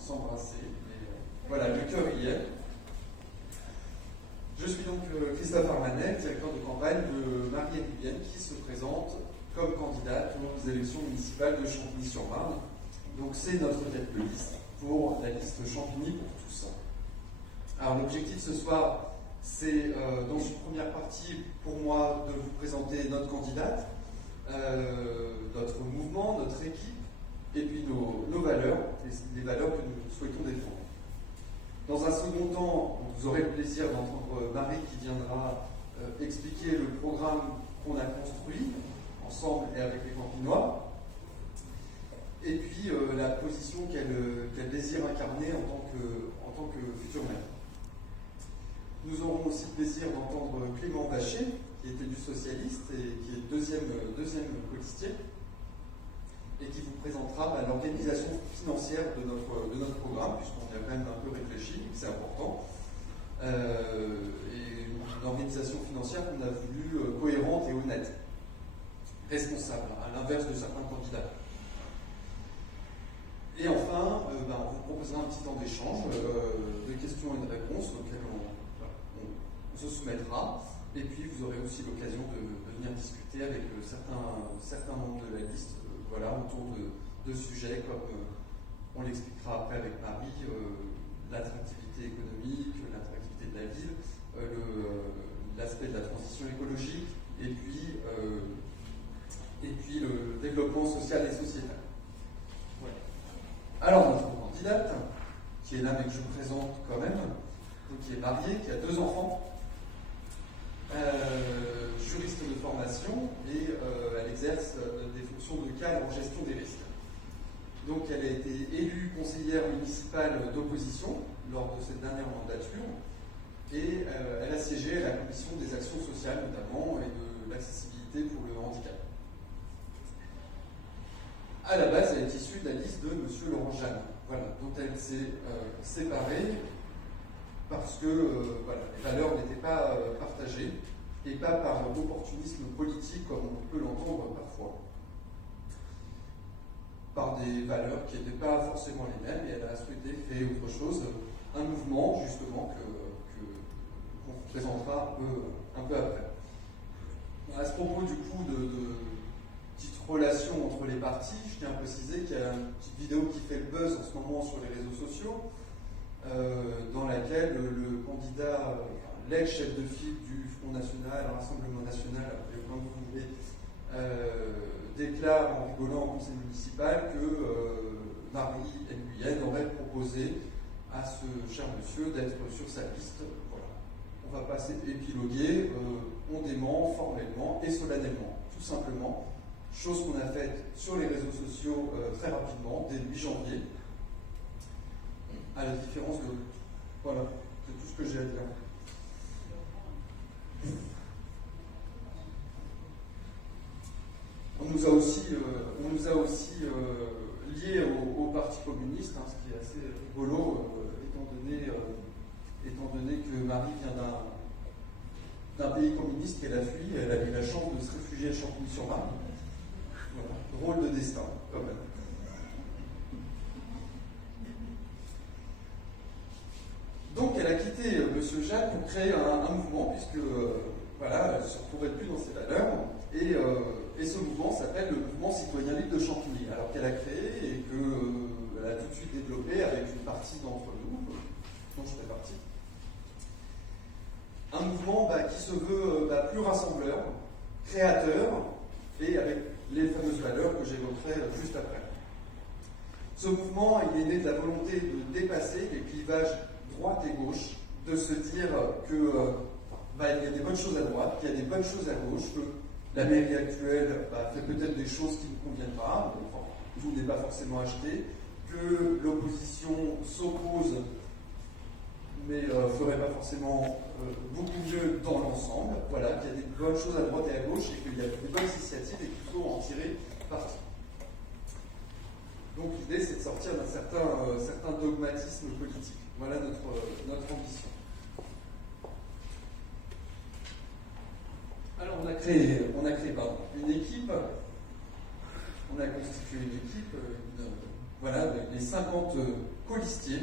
s'embrasser. Voilà, le cœur y est. Je suis donc Christophe Armanet, directeur de campagne de Marie Nguyen, qui se présente comme candidate aux élections municipales de Champigny-sur-Marne. Donc c'est notre tête de liste pour la liste Champigny pour tous. Alors l'objectif ce soir, c'est dans une première partie pour moi de vous présenter notre candidate, notre mouvement, notre équipe, et puis nos valeurs, les valeurs que nous souhaitons défendre. Dans un second temps, vous aurez le plaisir d'entendre Marie qui viendra expliquer le programme qu'on a construit ensemble et avec les Campinois, et puis la position qu'elle désire incarner en tant que futur maire. Nous aurons aussi le plaisir d'entendre Clément Bachet, qui était du socialiste et qui est deuxième colistier, et qui vous présentera l'organisation financière de notre programme, puisqu'on y a quand même un peu réfléchi, c'est important. Et une organisation financière qu'on a voulu cohérente et honnête, responsable, à l'inverse de certains candidats. Et enfin, on vous proposera un petit temps d'échange, de questions et de réponses auxquelles on se soumettra. Et puis vous aurez aussi l'occasion de venir discuter avec certains membres de la liste autour de sujets comme, on l'expliquera après avec Marie, l'attractivité économique, l'attractivité de la ville, l'aspect de la transition écologique, et puis le développement social et sociétal. Ouais. Alors notre candidate, qui est là mais que je vous présente quand même, donc qui est mariée, qui a 2 enfants, juriste de formation, et elle exerce des fonctions de cadre en gestion des risques. Donc elle a été élue conseillère municipale d'opposition lors de cette dernière mandature, et elle a siégé à la commission des actions sociales notamment et de l'accessibilité pour le handicap. À la base, elle est issue de la liste de M. Laurent Jeanne, dont elle s'est séparée parce que les valeurs n'étaient pas partagées, et pas par opportunisme politique comme on peut l'entendre parfois. Par des valeurs qui n'étaient pas forcément les mêmes, et elle a souhaité créer autre chose, un mouvement justement qu'on vous présentera un peu après. À ce propos du coup de petite relation entre les partis, je tiens à préciser qu'il y a une petite vidéo qui fait le buzz en ce moment sur les réseaux sociaux, dans laquelle le candidat, l'ex-chef de file du Front National, Rassemblement National, appelez comme vous voulez, déclare en rigolant au conseil municipal que Marie Nguyen aurait proposé à ce cher monsieur d'être sur sa liste. Voilà. On ne va pas s'épiloguer, on dément formellement et solennellement, tout simplement. Chose qu'on a faite sur les réseaux sociaux très rapidement, dès le 8 janvier, à la différence de... Voilà, c'est tout ce que j'ai à dire. On nous a aussi liés au Parti communiste, ce qui est assez rigolo, étant donné que Marie vient d'un pays communiste qu'elle a fui, elle a eu la chance de se réfugier à Champigny-sur-Marne. Voilà, drôle de destin, quand même. Donc elle a quitté M. Jeanne pour créer un mouvement, puisque elle ne se retrouvait plus dans ses valeurs, et ce mouvement s'appelle le Mouvement Citoyen Libre de Champigny, alors qu'elle a créé et qu'elle a tout de suite développé avec une partie d'entre nous, dont je fais partie. Un mouvement qui se veut plus rassembleur, créateur, et avec les fameuses valeurs que j'évoquerai juste après. Ce mouvement, il est né de la volonté de dépasser les clivages droite et gauche, de se dire que il y a des bonnes choses à droite, qu'il y a des bonnes choses à gauche, que la mairie actuelle fait peut-être des choses qui ne conviennent pas, tout n'est pas forcément acheté, que l'opposition s'oppose, mais ne ferait pas forcément beaucoup mieux dans l'ensemble, qu'il y a des bonnes choses à droite et à gauche, et qu'il y a des bonnes initiatives et qu'il faut en tirer parti. Donc l'idée, c'est de sortir d'un certain dogmatisme politique. Voilà notre ambition. Alors on a créé une équipe, on a constitué une équipe, les 50 colistiers.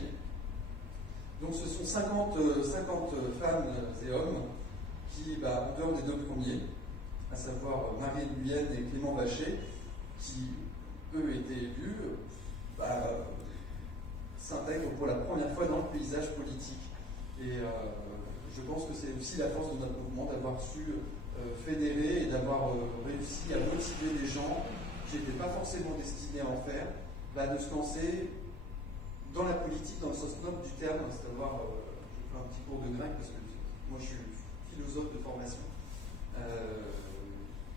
Donc ce sont 50 femmes et hommes qui, en dehors des deux premiers, à savoir Marie Guyenne et Clément Bachet, qui, eux, étaient élus, s'intègrent pour la première fois dans le paysage politique. Et je pense que c'est aussi la force de notre mouvement d'avoir su fédérer et d'avoir réussi à motiver des gens qui n'étaient pas forcément destinés à en faire, de se lancer dans la politique, dans le sens noble du terme, c'est-à-dire, je fais un petit cours de grec parce que moi je suis philosophe de formation,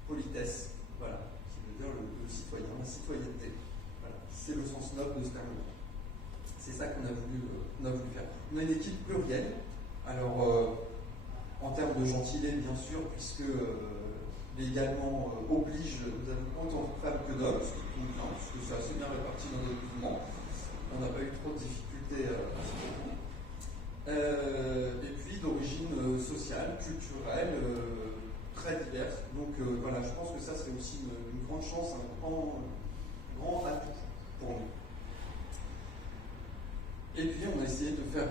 politesse, voilà, qui veut dire le citoyen, la citoyenneté. Voilà. C'est le sens noble de ce terme-là. C'est ça qu'on a voulu faire. On a une équipe plurielle, alors en termes de gentilé bien sûr, puisque légalement oblige, nous avons autant de femmes que d'hommes, ce qui tombe bien, puisque c'est assez bien réparti dans notre mouvement. On n'a pas eu trop de difficultés à ce moment. Et puis d'origine sociale, culturelle, très diverse. Donc voilà, je pense que ça c'est aussi une grande chance, un grand atout pour nous. Et puis on a essayé de faire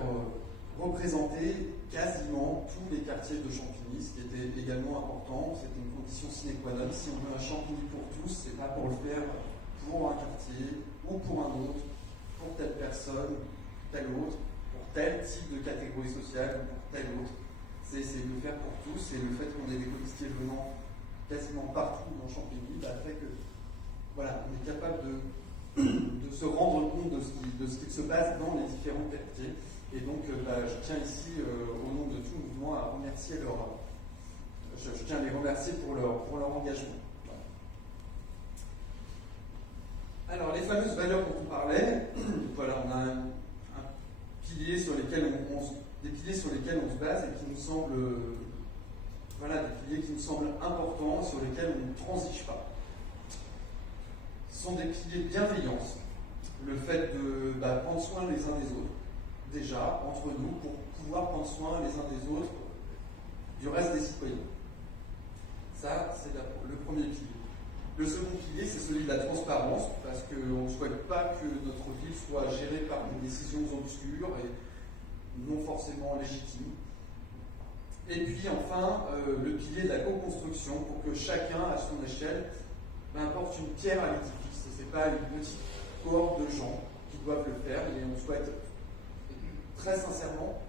représenter quasiment tous les quartiers de Champigny, ce qui était également important. C'était une condition sine qua non. Si on veut un Champigny pour tous, c'est pas pour le faire pour un quartier ou pour un autre, pour telle personne, telle autre, pour tel type de catégorie sociale, pour telle autre. C'est de le faire pour tous, et le fait qu'on ait des colistiers venant quasiment partout dans Champigny fait que voilà, on est capable de se rendre compte de ce qui se passe dans les différents quartiers. Et donc, je tiens ici, au nom de tout le mouvement, à remercier je tiens à les remercier pour leur engagement. Voilà. Alors, les fameuses valeurs dont on parlait, voilà, on a des piliers sur lesquels on se base et qui nous semblent, des piliers qui nous semblent importants, sur lesquels on ne transige pas. Ce sont des piliers de bienveillance, le fait de prendre soin les uns des autres, déjà, entre nous, pour pouvoir prendre soin les uns des autres du reste des citoyens. Ça, c'est le premier pilier. Le second pilier, c'est celui de la transparence, parce qu'on ne souhaite pas que notre ville soit gérée par des décisions obscures et non forcément légitimes. Et puis enfin, le pilier de la co-construction, pour que chacun, à son échelle, apporte une pierre à l'édifice. Ce n'est pas une petite cohorte de gens qui doivent le faire, et on souhaite très sincèrement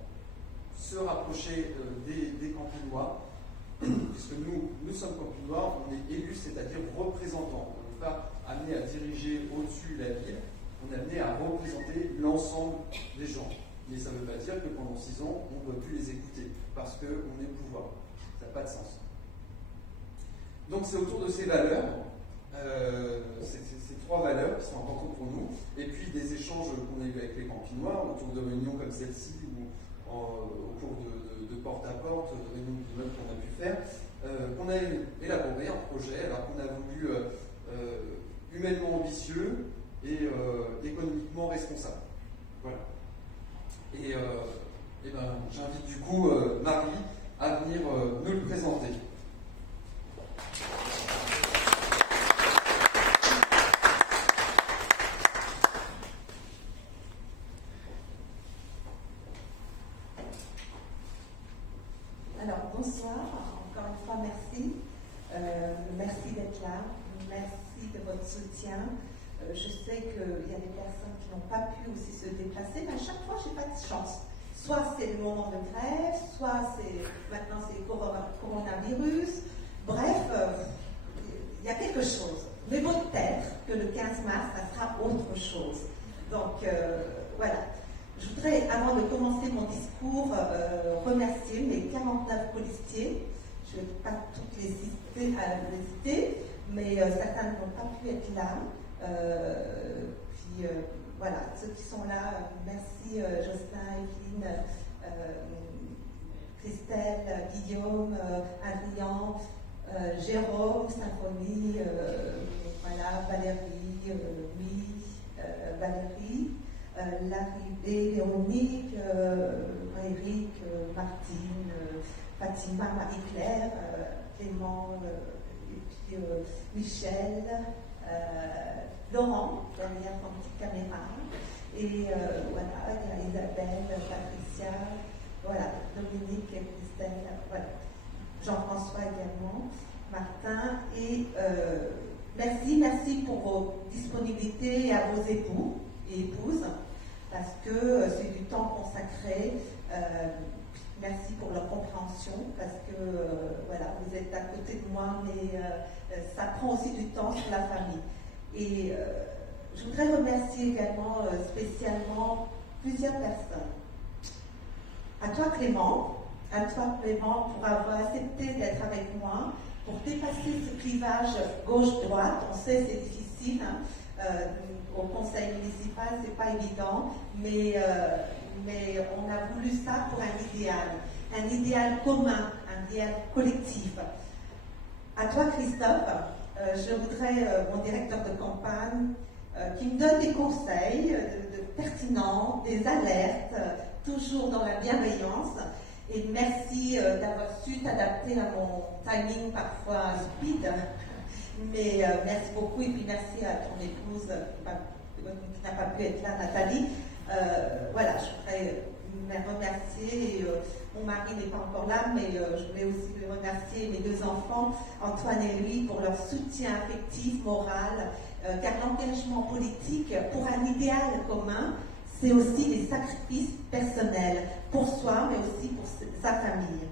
se rapprocher des Campinois, puisque nous sommes Campinois, on est élus, c'est-à-dire représentants. On n'est pas amené à diriger au-dessus la ville, on est amené à représenter l'ensemble des gens. Mais ça ne veut pas dire que pendant 6 ans, on ne doit plus les écouter, parce qu'on est au pouvoir. Ça n'a pas de sens. Donc c'est autour de ces valeurs, ces 3 valeurs qui sont importantes pour nous, et puis des échanges qu'on a eu avec les Campinois, autour de réunions comme celle-ci, ou au cours de porte-à-porte, de réunions d'immeubles qu'on a pu faire, qu'on a élaboré un projet, alors qu'on a voulu humainement ambitieux et économiquement responsable. Voilà. Et j'invite du coup Marie à venir nous le présenter. Alors, bonsoir, encore une fois, merci. Merci d'être là, merci de votre soutien. Je sais qu'il y a des personnes qui n'ont pas pu aussi se déplacer, mais à chaque fois, je n'ai pas de chance. Soit c'est le moment de grève, soit maintenant c'est le coronavirus. Bref, il y a quelque chose. Mais peut-être que le 15 mars, ça sera autre chose. Donc, voilà. Je voudrais, avant de commencer mon discours, remercier mes 49 colistiers. Je ne vais pas toutes les citer, mais certains n'ont pas pu être là. Voilà, ceux qui sont là, merci Jocelyn, Evelyne, Christelle, Guillaume, Adrien, Jérôme, Symphonie, voilà, Valérie, Louis, Valérie, l'arrivée, Véronique, Eric, Martine, Fatima, Marie-Claire, Clément, et puis Michel, Laurent, derrière son petite caméra, Et voilà, il y a Isabelle, Patricia, voilà, Dominique et Christelle, voilà. Jean-François également, Martin, et merci pour vos disponibilités et à vos époux et épouses, parce que c'est du temps consacré. Merci pour leur compréhension, parce que voilà, vous êtes à côté de moi, mais ça prend aussi du temps sur la famille. Et je voudrais remercier également spécialement plusieurs personnes. À toi Clément, pour avoir accepté d'être avec moi, pour dépasser ce clivage gauche-droite. On sait c'est difficile, hein, au conseil municipal, c'est pas évident, mais on a voulu ça pour un idéal commun, un idéal collectif. À toi Christophe, je voudrais mon directeur de campagne qui me donne des conseils pertinents, des alertes, toujours dans la bienveillance. Et merci d'avoir su t'adapter à mon timing parfois speed. Mais merci beaucoup. Et puis merci à ton épouse qui n'a pas pu être là, Nathalie. Voilà, je voudrais me remercier. Mon mari n'est pas encore là, mais je voulais aussi remercier mes deux enfants, Antoine et Louis, pour leur soutien affectif, moral. Car l'engagement politique pour un idéal commun, c'est aussi des sacrifices personnels pour soi, mais aussi pour sa famille.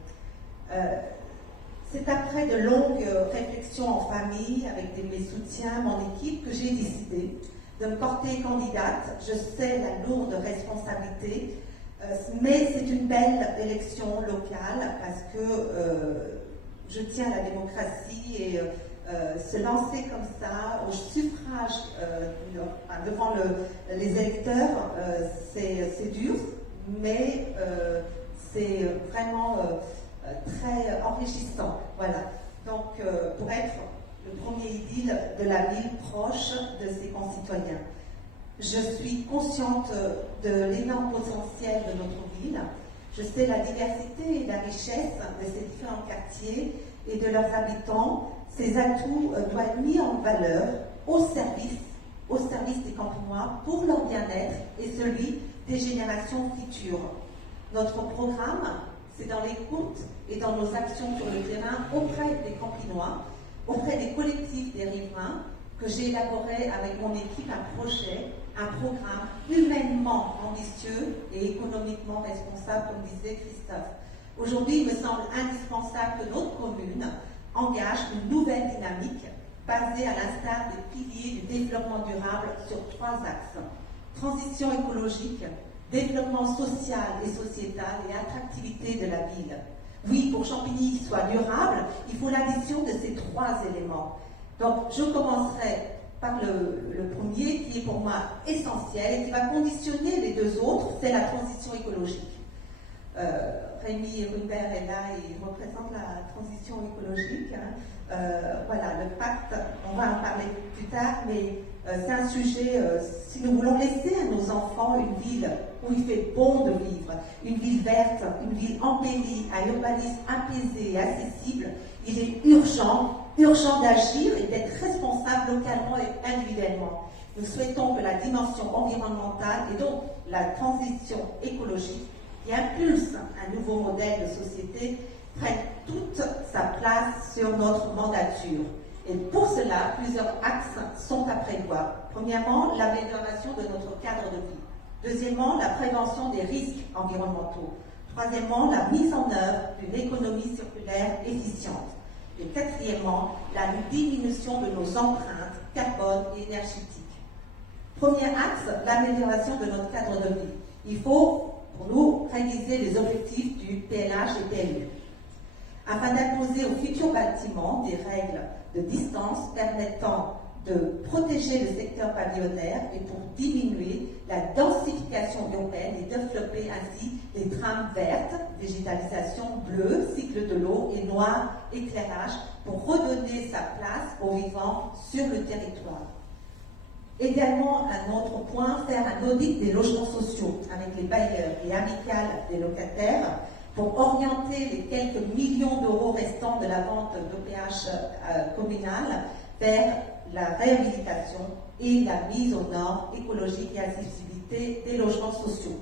C'est après de longues réflexions en famille, avec mes soutiens, mon équipe, que j'ai décidé de me porter candidate. Je sais la lourde responsabilité, mais c'est une belle élection locale parce que je tiens à la démocratie et se lancer comme ça au suffrage devant les électeurs, c'est dur, mais c'est vraiment très enrichissant. Voilà. Donc, pour être le premier édile de la ville proche de ses concitoyens. Je suis consciente de l'énorme potentiel de notre ville. Je sais la diversité et la richesse de ces différents quartiers et de leurs habitants. Ces atouts doivent être mis en valeur au service des Campenois pour leur bien-être et celui des générations futures. Notre programme, c'est dans l'écoute et dans nos actions sur le terrain auprès des Campenois, auprès des collectifs des riverains, que j'ai élaboré avec mon équipe un projet, un programme humainement ambitieux et économiquement responsable, comme disait Christophe. Aujourd'hui, il me semble indispensable que notre commune engage une nouvelle dynamique basée à l'instar des piliers du développement durable sur 3 axes. Transition écologique, développement social et sociétal et attractivité de la ville. Oui, pour Champigny soit durable, il faut l'addition de ces 3 éléments. Donc, je commencerai par le premier qui est pour moi essentiel et qui va conditionner les 2 autres, c'est la transition écologique. Rémi Rubert est là et il représente la transition écologique. Voilà, le pacte, on va en parler plus tard, mais c'est un sujet, si nous voulons laisser à nos enfants une ville où il fait bon de vivre, une ville verte, une ville embellie, à urbanisme apaisé et accessible, il est urgent d'agir et d'être responsable localement et individuellement. Nous souhaitons que la dimension environnementale et donc la transition écologique qui impulse un nouveau modèle de société prenne toute sa place sur notre mandature. Et pour cela, plusieurs axes sont à prévoir. Premièrement, l'amélioration de notre cadre de vie. Deuxièmement, la prévention des risques environnementaux. Troisièmement, la mise en œuvre d'une économie circulaire efficiente. Et quatrièmement, la diminution de nos empreintes carbone et énergétiques. Premier axe, l'amélioration de notre cadre de vie. Il faut, pour nous, réviser les objectifs du PLH et PLU, afin d'imposer aux futurs bâtiments des règles de distance permettant de protéger le secteur pavillonnaire et pour diminuer la densification urbaine et développer ainsi les trames vertes, végétalisation bleue, cycle de l'eau et noir, éclairage, pour redonner sa place aux vivants sur le territoire. Également, un autre point, faire un audit des logements sociaux avec les bailleurs et amicales des locataires pour orienter les quelques millions d'euros restants de la vente d'OPH communale vers la réhabilitation et la mise aux normes écologiques et accessibilité des logements sociaux.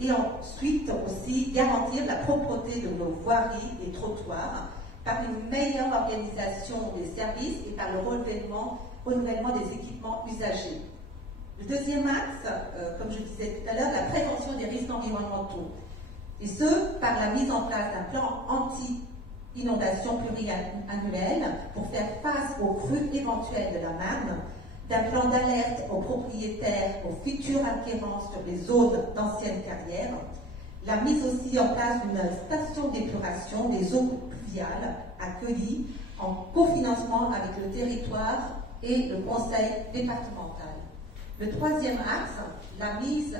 Et ensuite aussi garantir la propreté de nos voiries et trottoirs par une meilleure organisation des services et par le renouvellement des équipements usagés. Le deuxième axe, comme je disais tout à l'heure, la prévention des risques environnementaux. Et ce, par la mise en place d'un plan anti-inondation pluriannuel pour faire face aux crues éventuelles de la Marne, d'un plan d'alerte aux propriétaires, aux futurs acquérants sur les zones d'anciennes carrières, la mise aussi en place d'une station d'épuration des eaux pluviales accueillies en cofinancement avec le territoire et le conseil départemental. Le troisième axe, la mise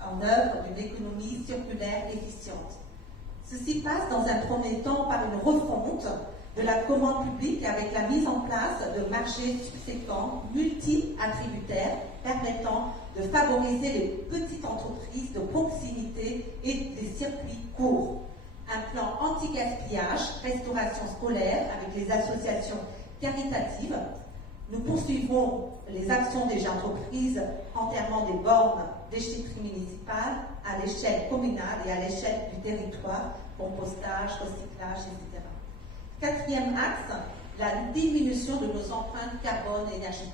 en œuvre d'une économie circulaire efficiente. Ceci passe dans un premier temps par une refonte de la commande publique avec la mise en place de marchés subséquents multi-attributaires permettant de favoriser les petites entreprises de proximité et des circuits courts. Un plan anti-gaspillage, restauration scolaire avec les associations caritatives. Nous poursuivrons les actions déjà entreprises, enterrement des bornes déchetterie municipale à l'échelle communale et à l'échelle du territoire, compostage, recyclage, etc. Quatrième axe, la diminution de nos empreintes carbone énergétiques,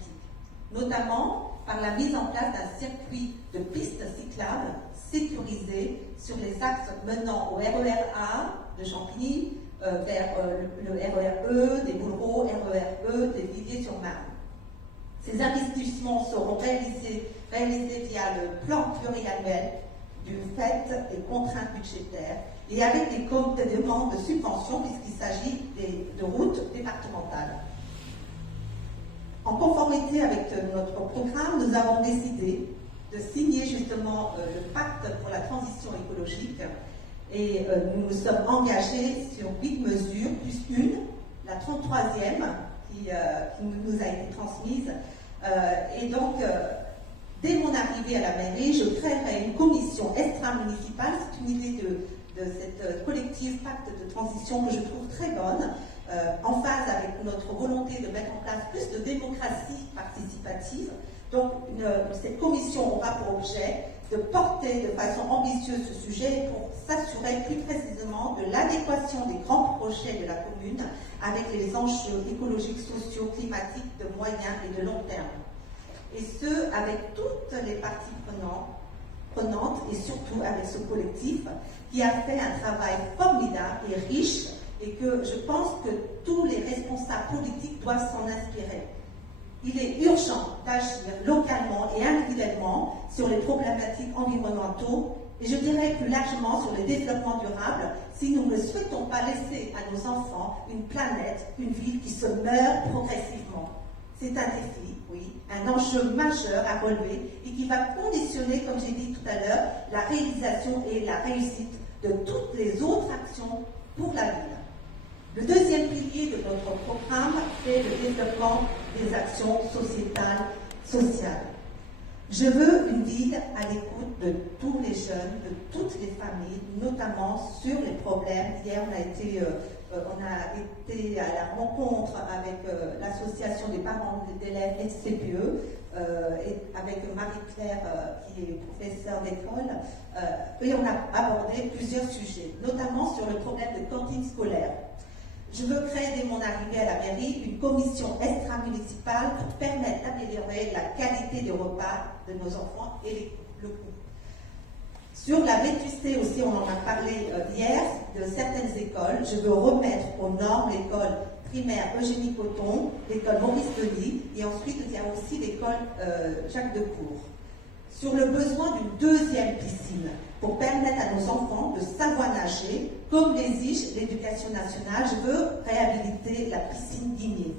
notamment par la mise en place d'un circuit de pistes cyclables sécurisées sur les axes menant au RER A de Champigny vers le RER E, des Boulereaux, RER E, des Villiers-sur-Marne. Ces investissements seront réalisés via le plan pluriannuel du fait des contraintes budgétaires et avec des demandes de subventions puisqu'il s'agit de routes départementales. En conformité avec notre programme, nous avons décidé de signer justement le pacte pour la transition écologique et nous nous sommes engagés sur 8 mesures, plus une, la 33e, qui nous a été transmise. Et donc, dès mon arrivée à la mairie, je créerai une commission extra-municipale. C'est une idée de cette collective pacte de transition que je trouve très bonne, en phase avec notre volonté de mettre en place plus de démocratie participative. Donc, cette commission aura pour objet de porter de façon ambitieuse ce sujet pour s'assurer plus précisément de l'adéquation des grands projets de la commune avec les enjeux écologiques, sociaux, climatiques de moyen et de long terme. Et ce, avec toutes les parties prenantes et surtout avec ce collectif qui a fait un travail formidable et riche et que je pense que tous les responsables politiques doivent s'en inspirer. Il est urgent d'agir localement et individuellement sur les problématiques environnementaux et je dirais plus largement sur le développement durable si nous ne souhaitons pas laisser à nos enfants une planète, une ville qui se meurt progressivement. C'est un défi, oui, un enjeu majeur à relever et qui va conditionner, comme j'ai dit tout à l'heure, la réalisation et la réussite de toutes les autres actions pour la ville. Le deuxième pilier de notre programme est le développement des actions sociales. Je veux une ville à l'écoute de tous les jeunes, de toutes les familles, notamment sur les problèmes. Hier, on a été à la rencontre avec l'association des parents d'élèves SCPE et avec Marie-Claire qui est professeure d'école et on a abordé plusieurs sujets, notamment sur le problème de cantine scolaire. Je veux créer dès mon arrivée à la mairie une commission extra-municipale pour permettre d'améliorer la qualité des repas de nos enfants et le coût. Sur la vétusté aussi, on en a parlé hier, de certaines écoles. Je veux remettre aux normes l'école primaire Eugénie Coton, l'école Maurice Denis, et ensuite il y a aussi l'école Jacques Decour. Sur le besoin d'une deuxième piscine pour permettre à nos enfants de savoir nager, comme l'exige l'éducation nationale, je veux réhabiliter la piscine Guigné.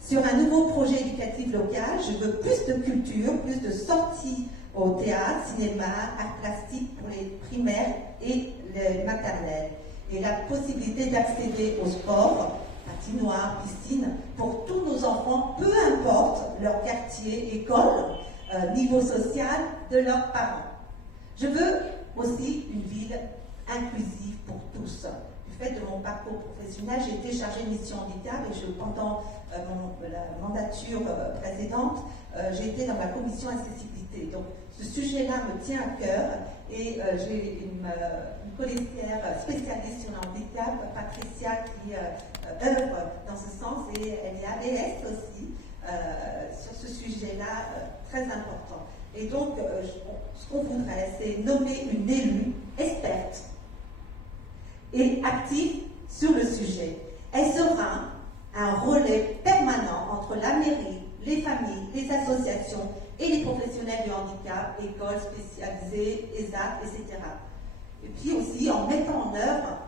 Sur un nouveau projet éducatif local, je veux plus de culture, plus de sorties au théâtre, cinéma, art plastique pour les primaires et les maternelles. Et la possibilité d'accéder au sport, patinoire, piscine, pour tous nos enfants, peu importe leur quartier, école, niveau social de leurs parents. Je veux aussi une ville inclusive pour tous. Du fait de mon parcours professionnel, j'ai été chargée de mission handicap et pendant la mandature précédente, j'ai été dans la commission accessibilité. Donc, ce sujet-là me tient à cœur et j'ai une colistière spécialiste sur le handicap, Patricia, qui œuvre dans ce sens et elle est ABS aussi sur ce sujet-là très important. Et donc, ce qu'on voudrait, c'est nommer une élue experte et active sur le sujet. Elle sera un relais permanent entre la mairie, les familles, les associations et les professionnels du handicap, écoles spécialisées, ESAT, etc. Et puis aussi en mettant en œuvre,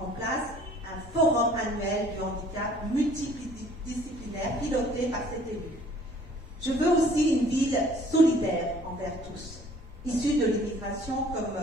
en place, un forum annuel du handicap multidisciplinaire piloté par cet élu. Je veux aussi une ville solidaire envers tous, issue de l'immigration comme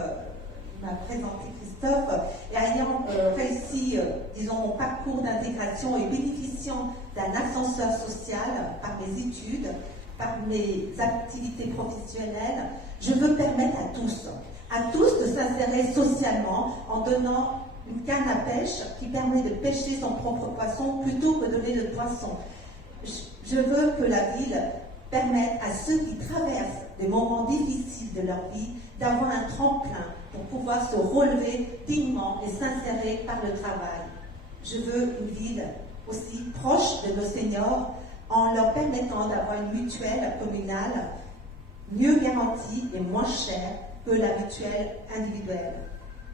m'a présenté Christophe, et ayant réussi, disons, mon parcours d'intégration et bénéficiant d'un ascenseur social par mes études, par mes activités professionnelles, je veux permettre à tous de s'insérer socialement en donnant une canne à pêche qui permet de pêcher son propre poisson plutôt que de donner le poisson. Je veux que la ville permette à ceux qui traversent des moments difficiles de leur vie d'avoir un tremplin pour pouvoir se relever dignement et s'insérer par le travail. Je veux une ville aussi proche de nos seniors en leur permettant d'avoir une mutuelle communale mieux garantie et moins chère que la mutuelle individuelle.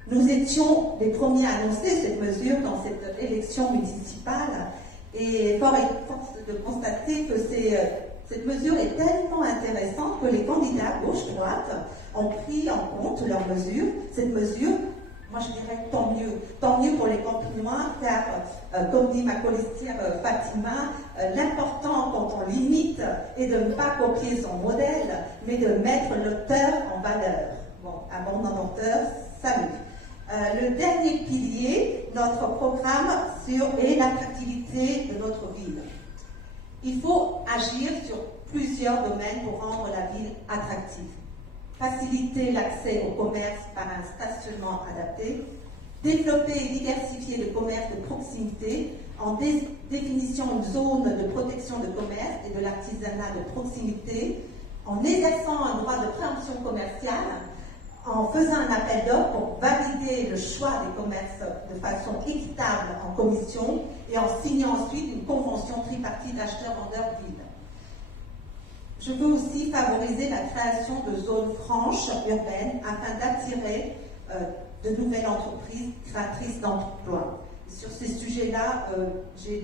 Nous étions les premiers à annoncer cette mesure dans cette élection municipale et force de constater que cette mesure est tellement intéressante que les candidats gauche-droite ont pris en compte leur mesure. Cette mesure, moi je dirais tant mieux pour les Campinois, car comme dit ma colistière Fatima, l'important quand on limite est de ne pas copier son modèle, mais de mettre l'auteur en valeur. Bon, un bon auteur, salut. Le dernier pilier, notre programme est l'attractivité de notre ville. Il faut agir sur plusieurs domaines pour rendre la ville attractive. Faciliter l'accès au commerce par un stationnement adapté, développer et diversifier le commerce de proximité en définissant une zone de protection de commerce et de l'artisanat de proximité, en exerçant un droit de préemption commerciale, en faisant un appel d'offres pour valider le choix des commerces de façon équitable en commission et en signant ensuite une convention tripartite acheteurs-vendeurs-ville. Je veux aussi favoriser la création de zones franches urbaines afin d'attirer de nouvelles entreprises créatrices d'emplois. Sur ces sujets-là, j'ai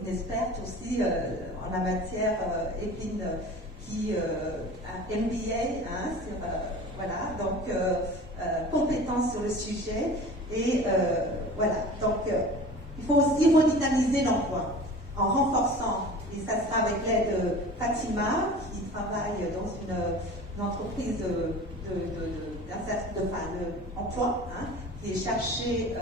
une experte aussi en la matière, Épine, qui a MBA sur... voilà, donc compétence sur le sujet et voilà, donc il faut aussi redynamiser l'emploi en renforçant, et ça sera avec l'aide de Fatima qui travaille dans une entreprise d'emploi, qui est cherchée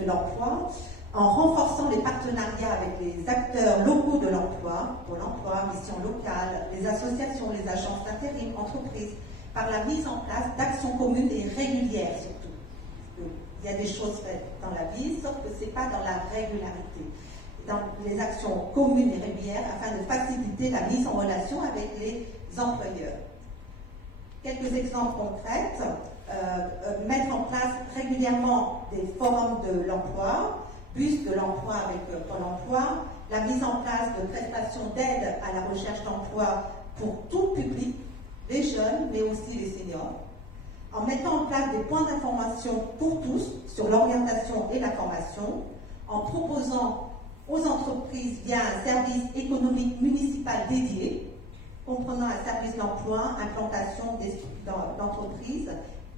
de l'emploi, en renforçant les partenariats avec les acteurs locaux de l'emploi, pour l'emploi, missions locales, les associations, les agences d'intérim, entreprises, par la mise en place d'actions communes et régulières surtout. Il y a des choses faites dans la vie, sauf que ce n'est pas dans la régularité. Dans les actions communes et régulières afin de faciliter la mise en relation avec les employeurs. Quelques exemples concrets. Mettre en place régulièrement des forums de l'emploi, bus de l'emploi avec Pôle emploi, la mise en place de prestations d'aide à la recherche d'emploi pour tout public, les jeunes, mais aussi les seniors, en mettant en place des points d'information pour tous sur l'orientation et la formation, en proposant aux entreprises via un service économique municipal dédié, comprenant un service d'emploi, implantation d'entreprises.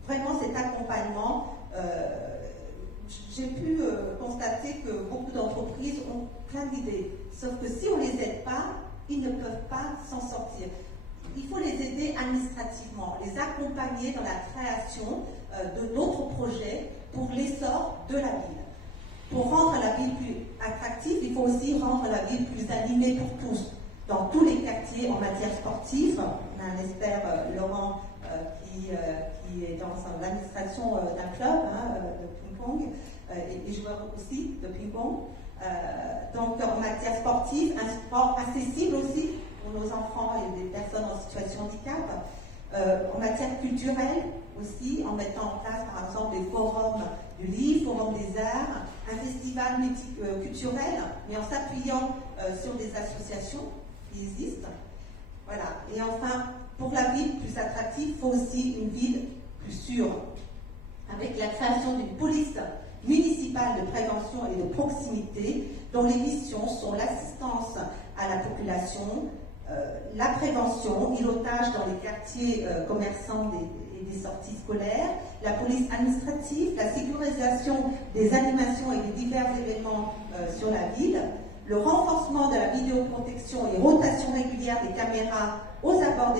Vraiment cet accompagnement, j'ai pu constater que beaucoup d'entreprises ont plein d'idées, sauf que si on ne les aide pas, ils ne peuvent pas s'en sortir. Il faut les aider administrativement, les accompagner dans la création de d'autres projets pour l'essor de la ville. Pour rendre la ville plus attractive, il faut aussi rendre la ville plus animée pour tous. Dans tous les quartiers en matière sportive, on a un expert, Laurent, qui est dans l'administration d'un club de ping-pong et joueur aussi de ping-pong. Donc en matière sportive, un sport accessible aussi pour nos enfants et des personnes en situation de handicap. En matière culturelle aussi, en mettant en place par exemple des forums du livre, forums des arts, un festival multiculturel, mais en s'appuyant sur des associations qui existent. Voilà. Et enfin, pour la ville plus attractive, il faut aussi une ville plus sûre, avec la création d'une police municipale de prévention et de proximité, dont les missions sont l'assistance à la population, la prévention, pilotage dans les quartiers commerçants et des sorties scolaires, la police administrative, la sécurisation des animations et des divers événements sur la ville, le renforcement de la vidéoprotection et rotation régulière des caméras aux abords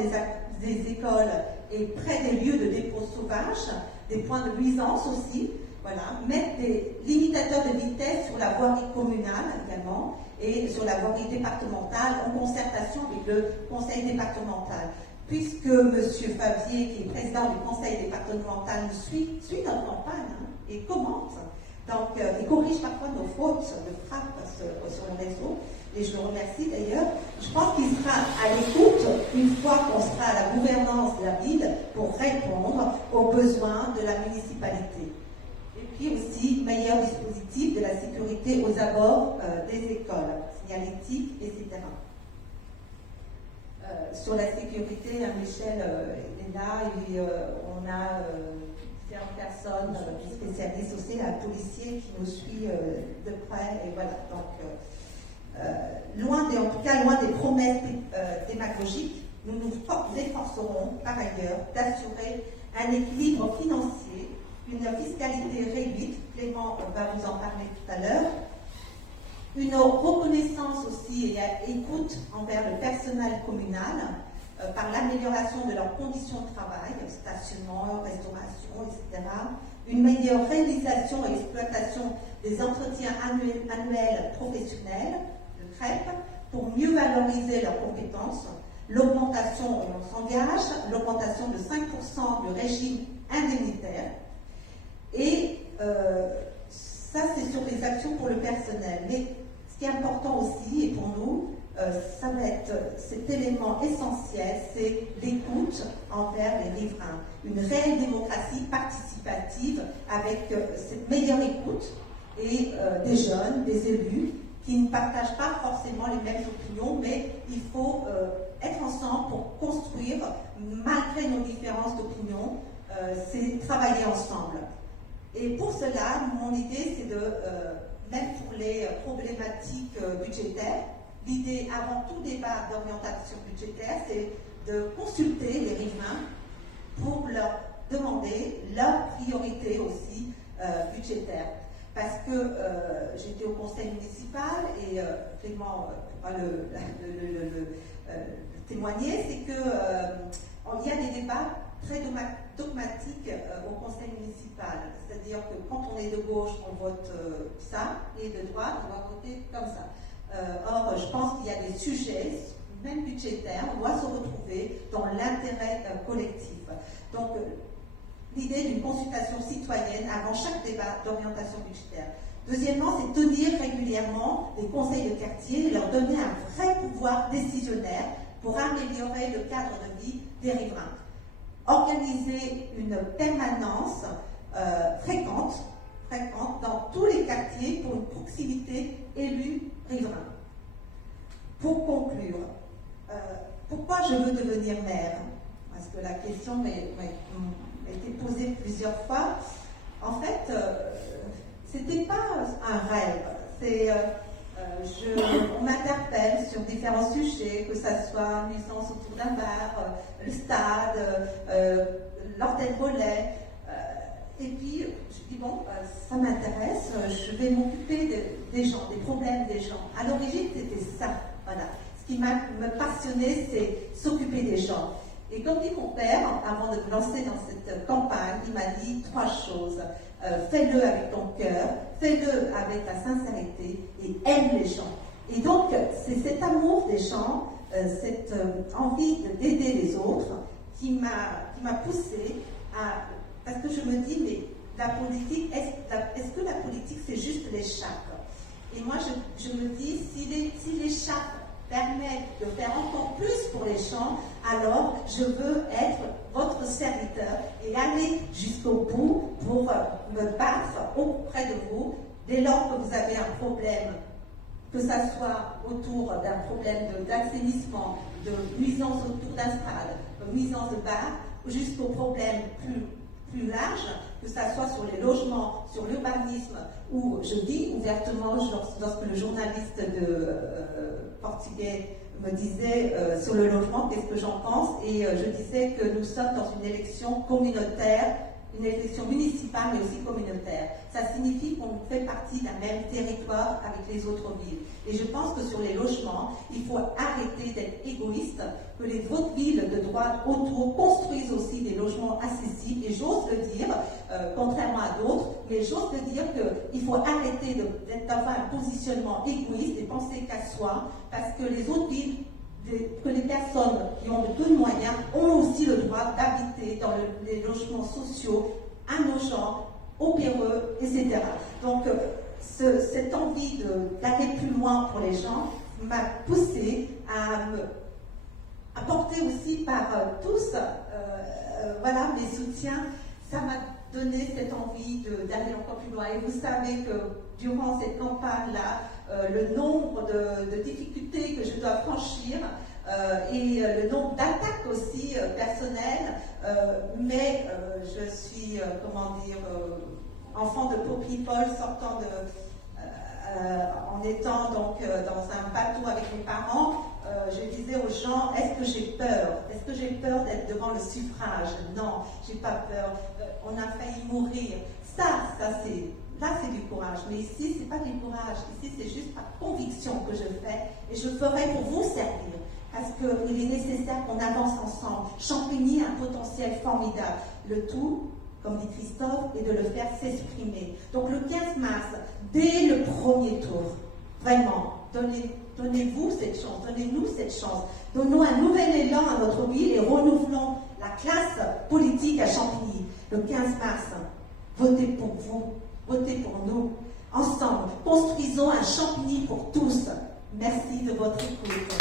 des écoles et près des lieux de dépôt sauvage, des points de nuisance aussi, voilà, mettre des limitateurs de vitesse sur la voirie communale également et sur la voirie départementale en concertation avec le conseil départemental. Puisque M. Favier, qui est président du conseil départemental, suit notre campagne et commente, donc il corrige parfois nos fautes de frappe sur le réseau, et je le remercie d'ailleurs. Je pense qu'il sera à l'écoute une fois qu'on sera à la gouvernance de la ville pour répondre aux besoins de la municipalité. Et puis aussi, meilleur dispositif de la sécurité aux abords des écoles, signalétique, etc. Sur la sécurité, Michel est là et on a différentes personnes spécialistes aussi, un policier qui nous suit de près, et voilà. Donc, en tout cas, loin des promesses démagogiques, nous nous efforcerons par ailleurs d'assurer un équilibre financier, une fiscalité réduite, Clément va vous en parler tout à l'heure, une reconnaissance aussi et écoute envers le personnel communal par l'amélioration de leurs conditions de travail, stationnement, restauration, etc. Une meilleure réalisation et exploitation des entretiens annuels professionnels, le CREP, pour mieux valoriser leurs compétences, l'augmentation, et on s'engage, l'augmentation de 5% du régime indemnitaire. Et ça, c'est sur les actions pour le personnel. Mais ce qui est important aussi, et pour nous, ça va être cet élément essentiel, c'est l'écoute envers les riverains. Une réelle démocratie participative avec cette meilleure écoute et des jeunes, des élus, qui ne partagent pas forcément les mêmes opinions, mais il faut être ensemble pour construire, malgré nos différences d'opinion, c'est travailler ensemble. Et pour cela, mon idée, c'est de, même pour les problématiques budgétaires, l'idée avant tout débat d'orientation budgétaire, c'est de consulter les riverains pour leur demander leurs priorités aussi budgétaires. Parce que j'étais au conseil municipal et Clément pourra le témoigner, c'est que il y a des débats très dogmatiques au conseil municipal. C'est-à-dire que quand on est de gauche, on vote ça, et de droite, on va voter comme ça. Or, je pense qu'il y a des sujets, même budgétaires, on doit se retrouver dans l'intérêt collectif. Donc, l'idée d'une consultation citoyenne avant chaque débat d'orientation budgétaire. Deuxièmement, c'est tenir régulièrement les conseils de quartier et leur donner un vrai pouvoir décisionnaire pour améliorer le cadre de vie des riverains. Organiser une permanence fréquente dans tous les quartiers pour une proximité élue-riverain. Pour conclure, pourquoi je veux devenir maire? Parce que la question m'a été posée plusieurs fois. En fait, c'était pas un rêve. On m'interpelle sur différents sujets, que ça soit nuisance autour d'un bar, le stade, l'antenne relais. Et puis, je dis, bon, ça m'intéresse, je vais m'occuper des gens, des problèmes des gens. À l'origine, c'était ça, voilà. Ce qui me passionnait, c'est s'occuper des gens. Et comme dit mon père, avant de me lancer dans cette campagne, il m'a dit 3 choses. Fais-le avec ton cœur, fais-le avec ta sincérité et aime les gens. Et donc, c'est cet amour des gens, cette envie d'aider les autres qui m'a poussée à... Parce que je me dis, mais la politique, est-ce que la politique, c'est juste les chapes? Et moi, je me dis, si les chapes permet de faire encore plus pour les gens, alors je veux être votre serviteur et aller jusqu'au bout pour me battre auprès de vous dès lors que vous avez un problème, que ça soit autour d'un problème d'assainissement, de nuisance autour d'un stade, de nuisance de bar, jusqu'au problème plus large, que ça soit sur les logements, sur l'urbanisme, où je dis ouvertement, lorsque le journaliste portugais me disait sur le logement, qu'est-ce que j'en pense, et je disais que nous sommes dans une élection communautaire, une élection municipale mais aussi communautaire. Ça signifie qu'on fait partie d'un même territoire avec les autres villes. Et je pense que sur les logements, il faut arrêter d'être égoïste, que les autres villes de droite autour construisent aussi des logements accessibles. Et j'ose le dire, contrairement à d'autres, mais j'ose le dire qu'il faut arrêter d'avoir un positionnement égoïste et penser qu'à soi, parce que les autres villes, que les personnes qui ont de peu de moyens ont aussi le droit d'habiter dans les logements sociaux, à nos gens, opéreux, etc. Donc, cette envie d'aller plus loin pour les gens m'a poussé à porter aussi par tous voilà, mes soutiens. Ça m'a donné cette envie d'aller encore plus loin. Et vous savez que durant cette campagne-là, le nombre de difficultés que je dois franchir et le nombre d'attaques aussi personnelles, mais je suis, enfant de poor people, sortant en étant donc dans un bateau avec mes parents, je disais aux gens, est-ce que j'ai peur? Est-ce que j'ai peur d'être devant le suffrage? Non, j'ai pas peur. On a failli mourir. Là, c'est du courage. Mais ici, c'est pas du courage. Ici, c'est juste par conviction que je fais. Et je ferai pour vous servir. Parce qu'il est nécessaire qu'on avance ensemble. Champigny a un potentiel formidable. Le tout, comme dit Christophe, est de le faire s'exprimer. Donc, le 15 mars, dès le premier tour, vraiment, donnez-vous cette chance, donnez-nous cette chance. Donnons un nouvel élan à notre ville et renouvelons la classe politique à Champigny. Le 15 mars, votez pour vous. Votez pour nous. Ensemble, construisons un Champigny pour tous. Merci de votre écoute.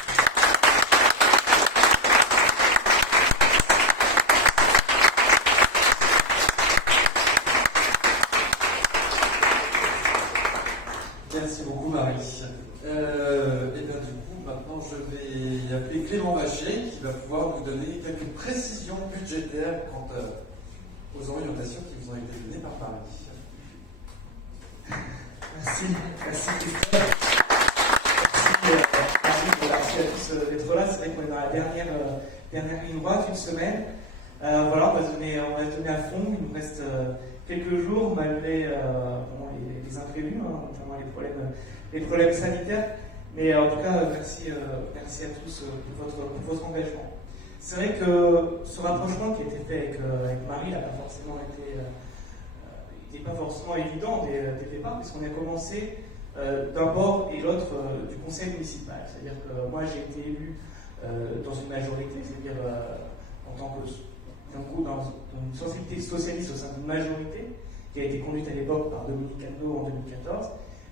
Merci beaucoup, Marie. Et bien du coup, maintenant, je vais appeler Clément Vacher qui va pouvoir nous donner quelques précisions budgétaires quant aux orientations qui vous ont été données par Marie. Merci Christophe. Merci à tous d'être là. C'est vrai qu'on est dans la dernière ligne droite, une semaine. Voilà, on va se donner à fond. Il nous reste quelques jours malgré les imprévus, notamment les problèmes sanitaires. Mais en tout cas, merci à tous pour votre engagement. C'est vrai que ce rapprochement qui a été fait avec Marie n'a pas forcément été pas forcément évident dès le départ, puisqu'on a commencé d'un bord et l'autre du conseil municipal. C'est-à-dire que moi j'ai été élu dans une majorité, c'est-à-dire en tant que dans une sensibilité socialiste au sein d'une majorité qui a été conduite à l'époque par Dominique Adno en 2014,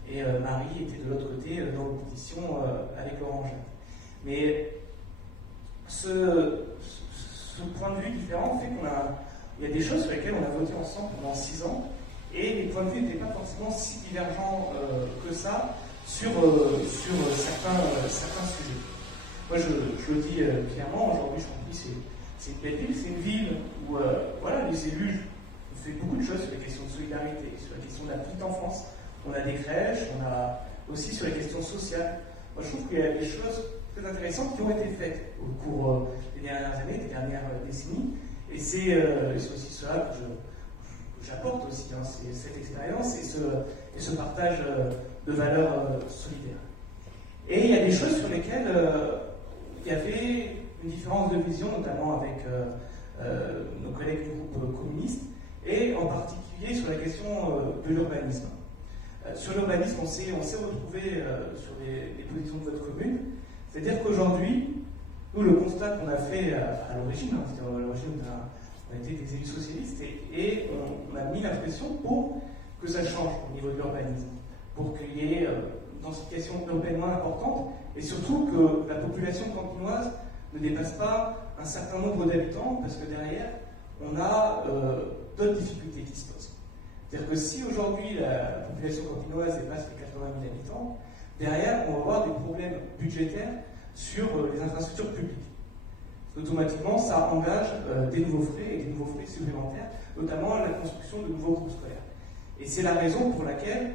et Marie était de l'autre côté dans l'opposition avec Laurent Jacques. Mais ce point de vue différent fait qu'il y a des choses sur lesquelles on a voté ensemble pendant 6 ans, et les points de vue n'étaient pas forcément si divergents que ça sur certains sujets. Moi, je le dis clairement, aujourd'hui, Champigny, c'est une belle ville, c'est une ville où voilà, les élus ont fait beaucoup de choses sur les questions de solidarité, sur la question de la petite enfance. On a des crèches, on a aussi sur les questions sociales. Moi, je trouve qu'il y a des choses très intéressantes qui ont été faites au cours des dernières années, des dernières décennies, et c'est aussi cela que j'apporte aussi, c'est cette expérience et ce partage de valeurs solidaires. Et il y a des choses sur lesquelles il y avait une différence de vision, notamment avec nos collègues du groupe communiste, et en particulier sur la question de l'urbanisme. Sur l'urbanisme, on s'est retrouvé sur les positions de votre commune, c'est-à-dire qu'aujourd'hui, nous, le constat qu'on a fait à l'origine, c'est-à-dire à l'origine on a été des élus socialistes et on a mis la pression pour que ça change au niveau de l'urbanisme, pour qu'il y ait une densification urbaine moins importante, et surtout que la population campinoise ne dépasse pas un certain nombre d'habitants, parce que derrière, on a d'autres difficultés qui se posent. C'est-à-dire que si aujourd'hui la population campinoise dépasse les 80 000 habitants, derrière, on va avoir des problèmes budgétaires sur les infrastructures publiques. Automatiquement, ça engage des nouveaux frais et des nouveaux frais supplémentaires, notamment la construction de nouveaux groupes scolaires. Et c'est la raison pour laquelle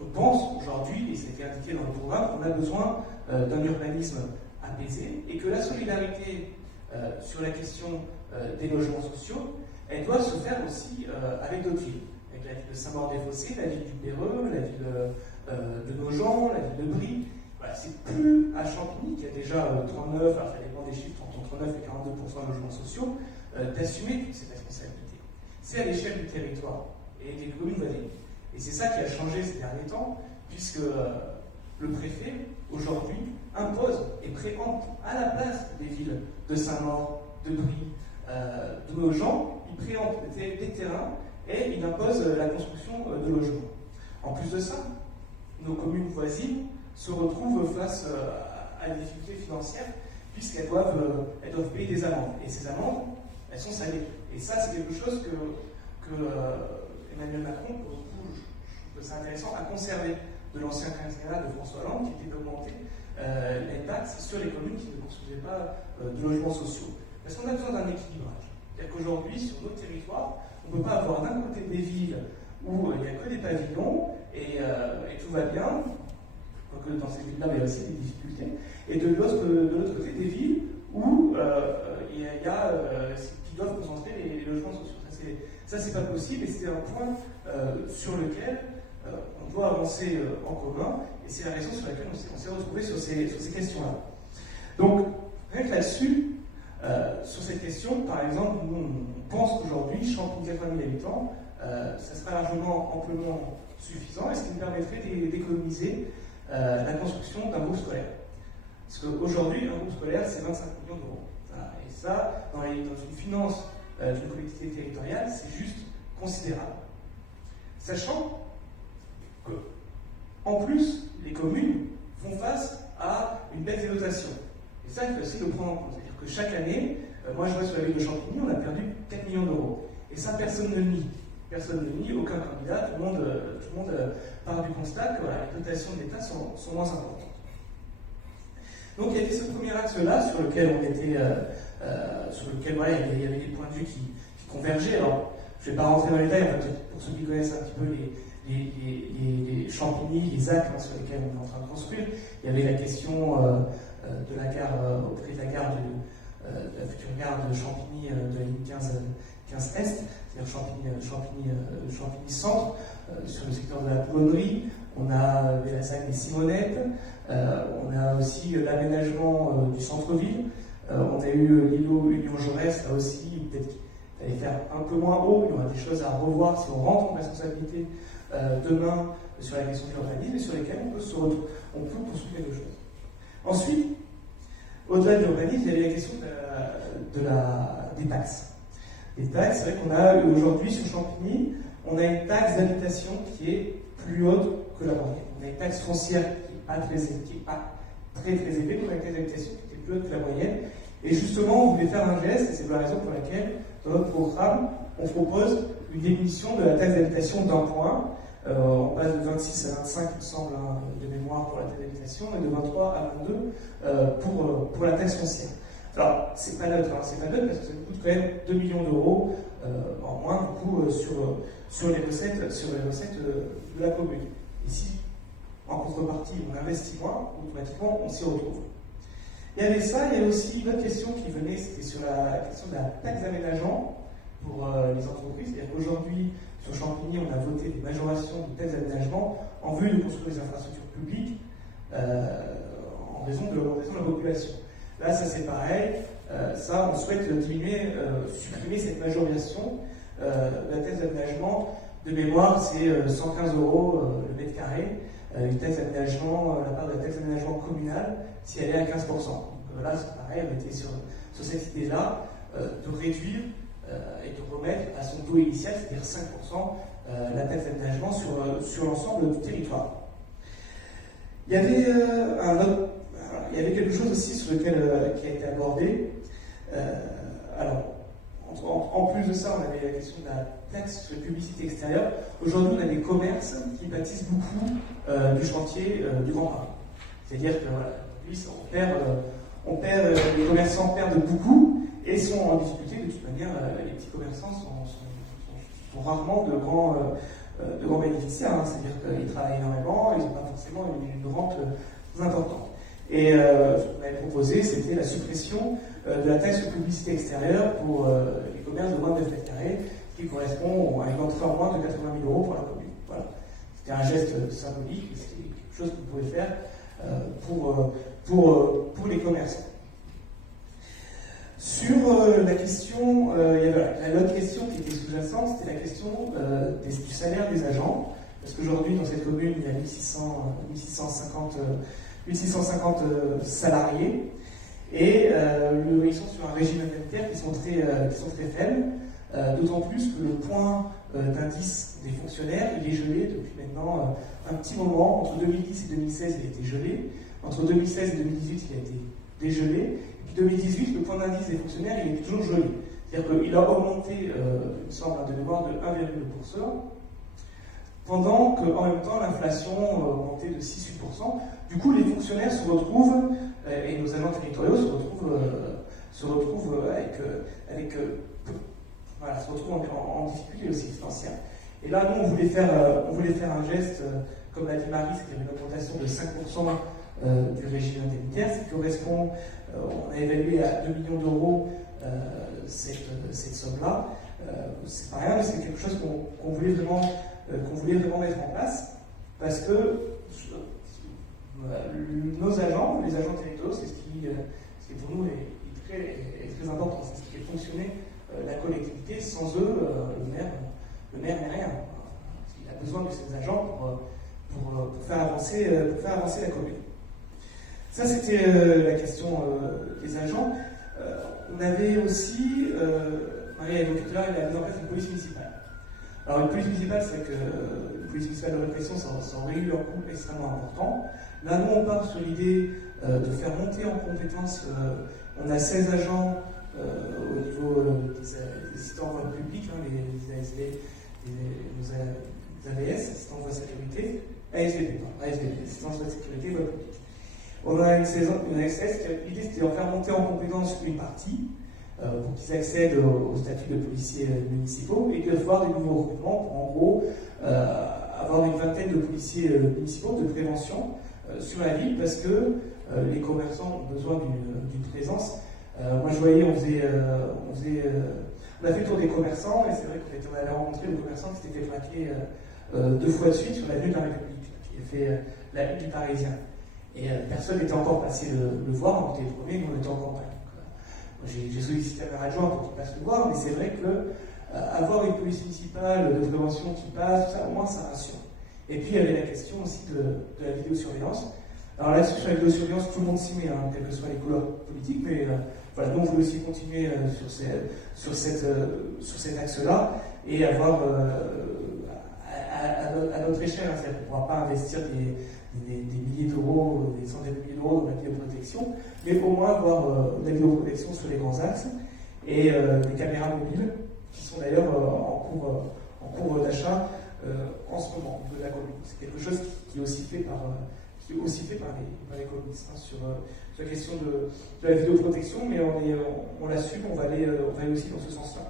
on pense aujourd'hui, et c'était indiqué dans le programme, qu'on a besoin d'un urbanisme apaisé et que la solidarité sur la question des logements sociaux, elle doit se faire aussi avec d'autres villes. Avec la ville de Saint-Maur-des-Fossés, la ville du Perreux, la ville de Nogent, la ville de Brie. Voilà, c'est plus à Champigny, qui a déjà 39, alors ça dépend des chiffres, entre 39 et 42% de logements sociaux, d'assumer toutes ces responsabilités. C'est à l'échelle du territoire et des communes voisines. Et c'est ça qui a changé ces derniers temps, puisque le préfet, aujourd'hui, impose et préempte à la place des villes de Saint-Maur, de Brie, de Nogent, il préempte des terrains et il impose la construction de logements. En plus de ça, nos communes voisines se retrouvent face à des difficultés financières, puisqu'elles doivent payer des amendes. Et ces amendes, elles sont salées. Et ça, c'est quelque chose que Emmanuel Macron, pour le coup, je trouve que c'est intéressant, à conserver de l'ancien quinquennat de François Hollande, qui était d'augmenter les taxes sur les communes qui ne construisaient pas de logements sociaux. Parce qu'on a besoin d'un équilibrage. C'est-à-dire qu'aujourd'hui, sur notre territoire, on ne peut pas avoir d'un côté des villes où il n'y a que des pavillons et tout va bien, quoique dans ces villes-là, il y a aussi des difficultés, et de l'autre côté des villes où il y a qui doivent concentrer les logements sociaux. Ça, c'est pas possible, et c'est un point sur lequel on doit avancer en commun, et c'est la raison sur laquelle on s'est retrouvé sur ces questions-là. Donc, rien que là-dessus, sur cette question, par exemple, nous, on pense qu'aujourd'hui, Champigny 80 000 habitants, ça serait largement, amplement suffisant, et ce qui nous permettrait d'économiser la construction d'un groupe scolaire. Parce qu'aujourd'hui, un groupe scolaire, c'est 25 millions d'euros. Voilà. Et ça, dans une finance d'une collectivité territoriale, c'est juste considérable. Sachant que, en plus, les communes font face à une baisse des dotations. Et ça, il faut aussi le prendre en compte. C'est-à-dire que chaque année, moi je vois sur la ville de Champigny, on a perdu 4 millions d'euros. Et ça, personne ne le nie. Personne ne le nie, aucun candidat, tout le monde part du constat que voilà, les dotations de l'État sont moins importantes. Donc il y avait ce premier axe-là sur lequel on était, voilà, il y avait des points de vue qui convergeaient. Alors, je ne vais pas rentrer dans les détails, pour ceux qui connaissent un petit peu les Champigny, les axes sur lesquels on est en train de construire. Il y avait la question de la gare, auprès de la gare de la future gare de Champigny, de la ligne 15 Est, c'est-à-dire Champigny Centre, sur le secteur de la boulonnerie. On a la salle des Simonettes, on a aussi l'aménagement du centre-ville, on a eu l'îlot Union Jaurès, là aussi, peut-être qu'il fallait faire un peu moins haut, il y aura des choses à revoir si on rentre en responsabilité demain sur la question de l'urbanisme et sur lesquelles on peut poursuivre quelque chose. Ensuite, au-delà de l'urbanisme, il y avait la question des taxes. Les taxes, c'est vrai qu'on a aujourd'hui sur Champigny, on a une taxe d'habitation qui est plus haute que la moyenne. On a une taxe foncière qui n'est pas très élevée, on a une taxe d'habitation qui est plus haute que la moyenne. Et justement, on voulait faire un geste, et c'est la raison pour laquelle, dans notre programme, on propose une diminution de la taxe d'habitation d'un point. On passe de 26 à 25, il me semble, de mémoire pour la taxe d'habitation, et de 23 à 22 pour la taxe foncière. Alors, c'est pas neutre parce que ça nous coûte quand même 2 millions d'euros en moins, du coup, sur les recettes de la commune. Ici, en contrepartie, on investit moins, automatiquement, on s'y retrouve. Il y avait ça, il y avait aussi une autre question qui venait, c'était sur la question de la taxe d'aménagement pour les entreprises. C'est-à-dire qu'aujourd'hui, sur Champigny, on a voté des majorations de taxes d'aménagement en vue de construire des infrastructures publiques en raison de l'augmentation de la population. Là, ça c'est pareil. On souhaite supprimer cette majoration de la taxe d'aménagement. De mémoire, c'est 115 € le mètre carré. Une taxe d'aménagement, la part de la taxe d'aménagement communale, si elle est à 15%. Donc là, c'est pareil, on était sur cette idée-là de réduire et de remettre à son taux initial, c'est-à-dire 5%, la taxe d'aménagement sur l'ensemble du territoire. Il y avait il y avait quelque chose aussi sur lequel qui a été abordé. Alors, en plus de ça, on avait la question de la taxe sur la publicité extérieure. Aujourd'hui, on a des commerces qui pâtissent beaucoup du chantier du Grand Paris. C'est-à-dire que voilà, les commerçants perdent beaucoup et sont en difficulté. De toute manière, les petits commerçants sont rarement de grands bénéficiaires. Hein. C'est-à-dire qu'ils travaillent énormément, ils n'ont pas forcément une rente importante. Et ce qu'on avait proposé, c'était la suppression de la taxe sur publicité extérieure pour les commerces de moins de 9 mètres carrés, qui correspond à une entrée en moins de 80 000 euros pour la commune. Voilà. C'était un geste symbolique, c'était quelque chose qu'on pouvait faire pour les commerçants. Sur la question, il y avait l'autre question qui était sous-jacente, c'était la question du salaire des agents, parce qu'aujourd'hui, dans cette commune, il y a 1650 salariés, et ils sont sur un régime indemnitaire qui sont très faibles, d'autant plus que le point d'indice des fonctionnaires, il est gelé depuis maintenant un petit moment. Entre 2010 et 2016, il a été gelé. Entre 2016 et 2018, il a été dégelé. Et puis 2018, le point d'indice des fonctionnaires, il est toujours gelé. C'est-à-dire qu'il a augmenté, il me semble, de mémoire de 1,2%, pendant qu'en même temps, l'inflation a augmenté de 6-8%. Du coup, les fonctionnaires se retrouvent, et nos agents territoriaux se retrouvent en difficulté aussi financière. Et là, nous, on voulait faire un geste, comme l'a dit Marie, c'est-à-dire une augmentation de 5% du régime indemnitaire, ce qui correspond, on a évalué à 2 millions d'euros cette somme-là. C'est pas rien, mais c'est quelque chose qu'on voulait vraiment mettre en place, parce que nos agents, les agents territoriaux, c'est ce qui pour nous est très important, c'est ce qui fait fonctionner la collectivité. Sans eux, le maire n'est rien. Il a besoin de ces agents pour faire avancer la commune. Ça, c'était la question des agents. On avait aussi, Marie a évoqué tout à l'heure, il a mis en place une police municipale. Alors, une police municipale, c'est vrai que une police municipale de répression, ça aurait eu un coût extrêmement important. Là, nous, on part sur l'idée de faire monter en compétences. On a 16 agents au niveau des assistants en voie publique, hein, les ASV, les AVS, assistants en voie sécurité, ASVP, assistants en voie sécurité, voie publique. On a une SS, l'idée c'était d'en faire monter en compétence une partie, pour qu'ils accèdent au statut de policiers municipaux, et de voir des nouveaux recrutements pour, en gros, avoir une vingtaine de policiers municipaux de prévention sur la ville, parce que les commerçants ont besoin d'une présence. Moi je voyais, on a fait le tour des commerçants, et c'est vrai qu'on avait rencontré le commerçant qui s'était fait braquer 2 fois de suite sur l'avenue de la République, qui a fait la une du Parisien. Et personne n'était encore passé le voir, on était les premiers, mais on était en campagne. J'ai sollicité un adjoint pour qu'il passe le voir, mais c'est vrai que avoir une police municipale de prévention qui passe, tout ça, au moins ça rassure. Et puis il y avait la question aussi de la vidéosurveillance. Alors là-dessus, sur la vidéosurveillance, tout le monde s'y met, hein, quelles que soient les couleurs politiques, mais voilà, nous on voulait aussi continuer sur cet axe-là et avoir à notre échelle, hein, c'est-à-dire qu'on ne pourra pas investir des milliers d'euros, des centaines de milliers d'euros dans la vidéoprotection, mais au moins avoir de la vidéoprotection sur les grands axes et des caméras mobiles qui sont d'ailleurs en cours d'achat en ce moment de la commune. C'est quelque chose qui est aussi fait par les communistes, hein, sur la question de la vidéoprotection, mais on l'assume, on va aller aussi dans ce sens-là.